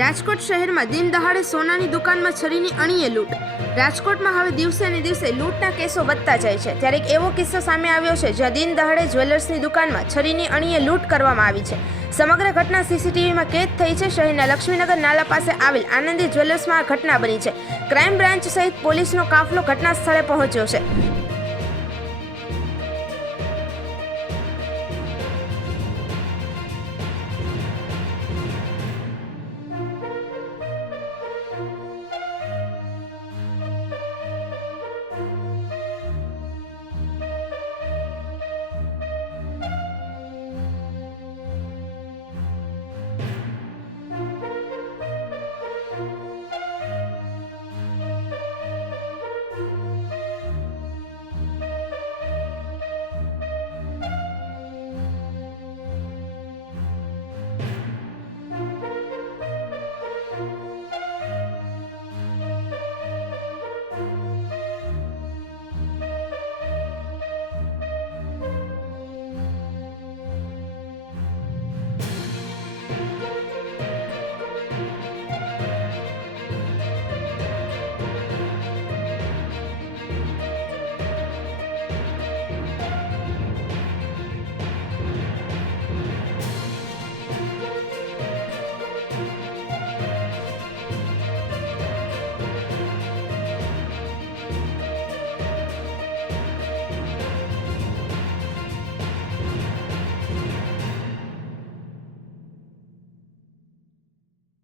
રાજકોટ શહેરમાં દિન દહાડે સોનાની દુકાનમાં છરીની અણીએ લૂંટ। રાજકોટમાં હવે દિવસે ને દિવસે લૂંટના કેસો વધતા જાય છે, ત્યારે એક એવો કિસ્સો સામે આવ્યો છે જ્યાં દિન દહાડે જ્વેલર્સની દુકાનમાં છરીની અણીએ લૂંટ કરવામાં આવી છે। સમગ્ર ઘટના સીસીટીવીમાં કેદ થઈ છે। શહેરના લક્ષ્મીનગર નાલા પાસે આવેલ આનંદી જ્વેલર્સમાં આ ઘટના બની છે। ક્રાઇમ બ્રાન્ચ સહિત પોલીસનો કાફલો ઘટના સ્થળે પહોંચ્યો છે।